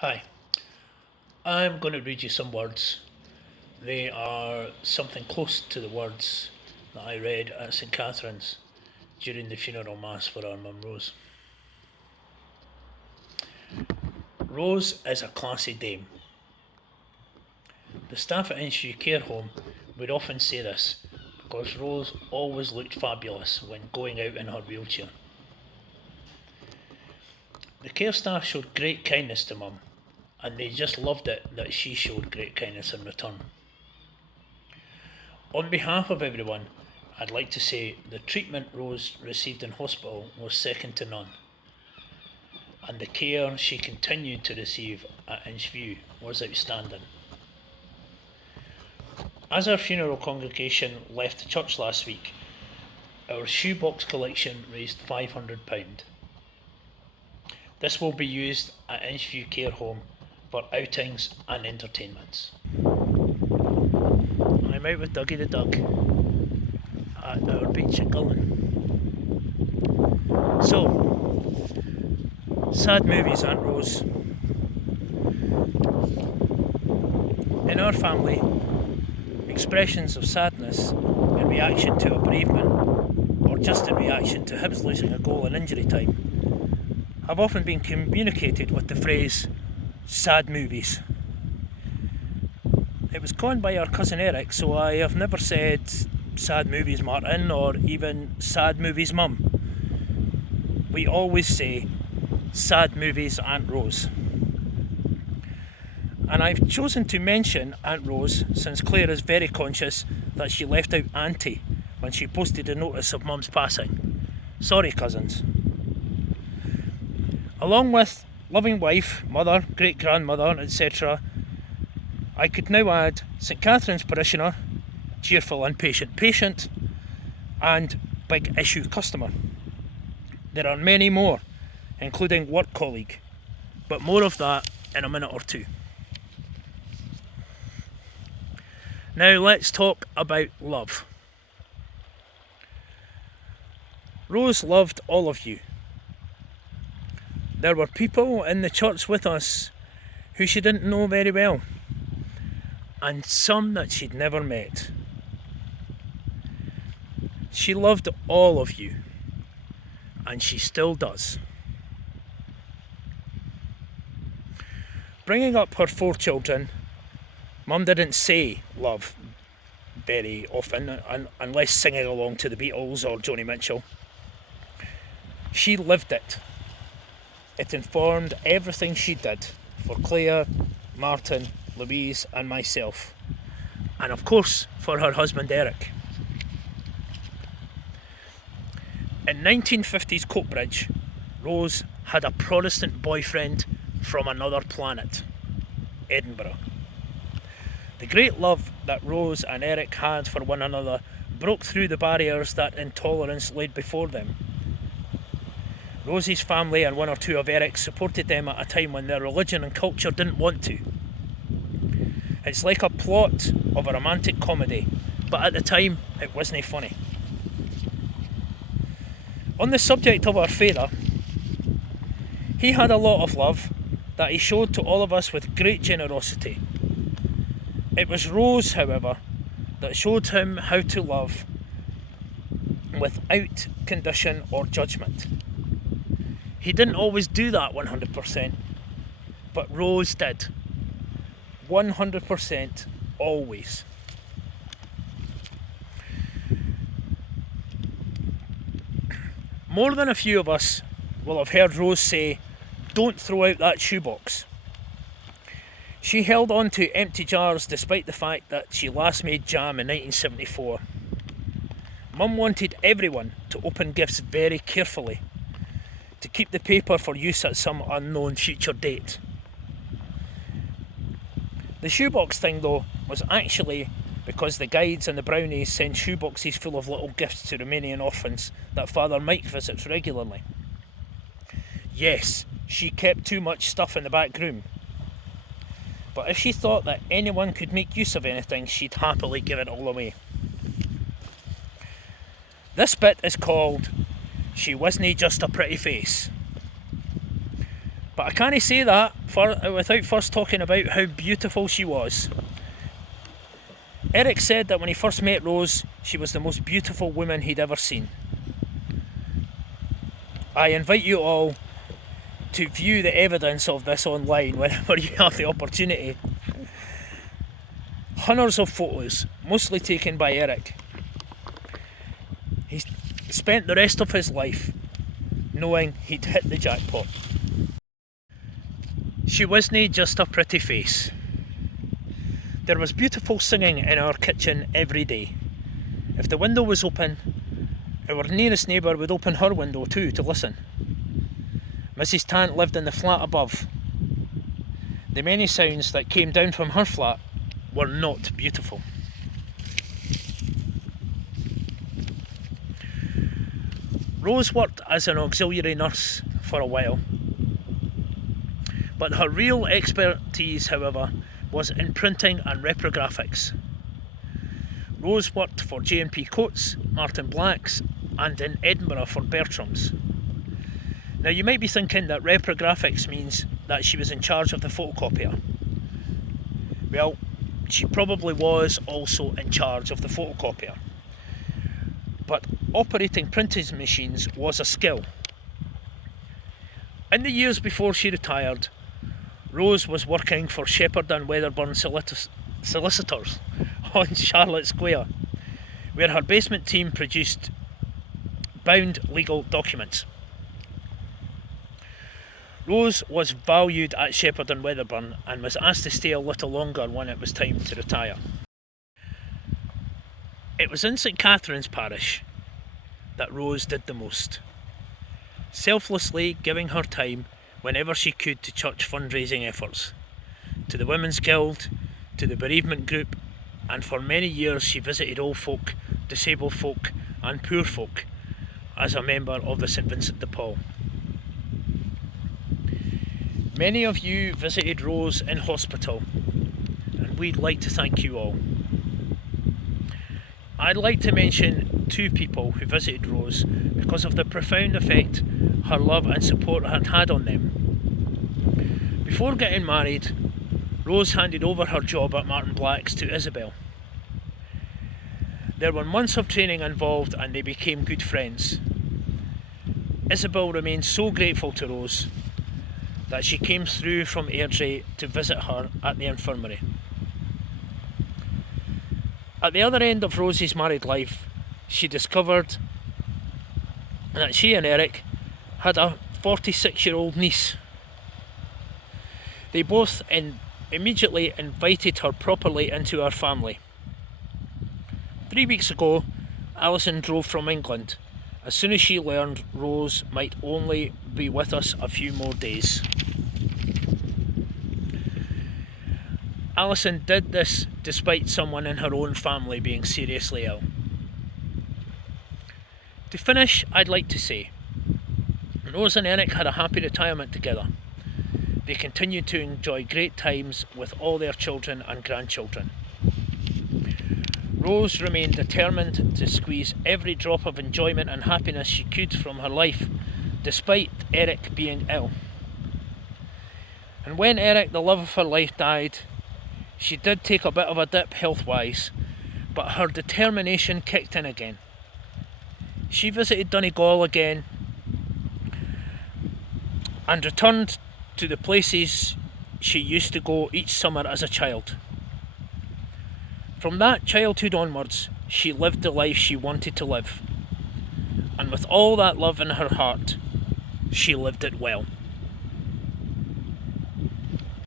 Hi, I'm going to read you some words. They are something close to the words that I read at St Catherine's during the funeral mass for our mum Rose. Rose is a classy dame. The staff at Inchview Care Home would often say this because Rose always looked fabulous when going out in her wheelchair. The care staff showed great kindness to Mum, and they just loved it that she showed great kindness in return. On behalf of everyone, I'd like to say the treatment Rose received in hospital was second to none, and the care she continued to receive at Inchview was outstanding. As our funeral congregation left the church last week, our shoebox collection raised £500. This will be used at Inchview Care Home for outings and entertainments. I'm out with Dougie the Doug at our beach at Goodwin. So, sad movies, Aunt Rose. In our family, expressions of sadness in reaction to a bereavement, or just in reaction to Hibs losing a goal in injury time, have often been communicated with the phrase sad movies. It was coined by our cousin Eric, so I have never said sad movies Martin or even sad movies Mum. We always say sad movies Aunt Rose. And I've chosen to mention Aunt Rose since Claire is very conscious that she left out Auntie when she posted a notice of Mum's passing. Sorry, cousins. Along with loving wife, mother, great-grandmother, etc., I could now add St Catherine's parishioner, cheerful and patient patient, and big issue customer. There are many more, including work colleague, but more of that in a minute or two. Now let's talk about love. Rose loved all of you. There were people in the church with us who she didn't know very well, and some that she'd never met. She loved all of you, and she still does. Bringing up her 4 children, Mum didn't say love very often, unless singing along to the Beatles or Joni Mitchell. She lived it. It informed everything she did for Claire, Martin, Louise and myself, and of course for her husband Eric. In 1950s Coatbridge, Rose had a Protestant boyfriend from another planet, Edinburgh. The great love that Rose and Eric had for one another broke through the barriers that intolerance laid before them. Rosie's family and 1 or 2 of Eric's supported them at a time when their religion and culture didn't want to. It's like a plot of a romantic comedy, but at the time it wasn't funny. On the subject of our father, he had a lot of love that he showed to all of us with great generosity. It was Rose, however, that showed him how to love without condition or judgment. He didn't always do that 100%, but Rose did. 100% always. More than a few of us will have heard Rose say, "Don't throw out that shoebox." She held on to empty jars despite the fact that she last made jam in 1974. Mum wanted everyone to open gifts very carefully, to keep the paper for use at some unknown future date. The shoebox thing though was actually because the guides and the brownies send shoeboxes full of little gifts to Romanian orphans that Father Mike visits regularly. Yes, she kept too much stuff in the back room, but if she thought that anyone could make use of anything, she'd happily give it all away. This bit is called "She Wasn't Just a Pretty Face." But I can't say that without first talking about how beautiful she was. Eric said that when he first met Rose, she was the most beautiful woman he'd ever seen. I invite you all to view the evidence of this online whenever you have the opportunity. Hundreds of photos, mostly taken by Eric. He spent the rest of his life knowing he'd hit the jackpot. She wasn't just a pretty face. There was beautiful singing in our kitchen every day. If the window was open, our nearest neighbour would open her window too to listen. Mrs. Tant lived in the flat above. The many sounds that came down from her flat were not beautiful. Rose worked as an auxiliary nurse for a while, but her real expertise, however, was in printing and reprographics. Rose worked for J&P Coates, Martin Blacks, and in Edinburgh for Bertram's. Now you might be thinking that reprographics means that she was in charge of the photocopier. Well, she probably was also in charge of the photocopier. But operating printing machines was a skill. In the years before she retired, Rose was working for Shepherd and Wedderburn solicitors on Charlotte Square, where her basement team produced bound legal documents. Rose was valued at Shepherd and Wedderburn and was asked to stay a little longer when it was time to retire. It was in St Catherine's Parish that Rose did the most, selflessly giving her time whenever she could to church fundraising efforts, to the Women's Guild, to the bereavement group, and for many years she visited old folk, disabled folk and poor folk as a member of the St Vincent de Paul. Many of you visited Rose in hospital, and we'd like to thank you all. I'd like to mention two people who visited Rose because of the profound effect her love and support had had on them. Before getting married, Rose handed over her job at Martin Black's to Isabel. There were months of training involved and they became good friends. Isabel remained so grateful to Rose that she came through from Airdrie to visit her at the infirmary. At the other end of Rose's married life, she discovered that she and Eric had a 46-year-old niece. They both immediately invited her properly into our family. 3 weeks ago, Alison drove from England as soon as she learned Rose might only be with us a few more days. Alison did this despite someone in her own family being seriously ill. To finish, I'd like to say, Rose and Eric had a happy retirement together. They continued to enjoy great times with all their children and grandchildren. Rose remained determined to squeeze every drop of enjoyment and happiness she could from her life, despite Eric being ill. And when Eric, the love of her life, died, she did take a bit of a dip health-wise, but her determination kicked in again. She visited Donegal again and returned to the places she used to go each summer as a child. From that childhood onwards, she lived the life she wanted to live. And with all that love in her heart, she lived it well.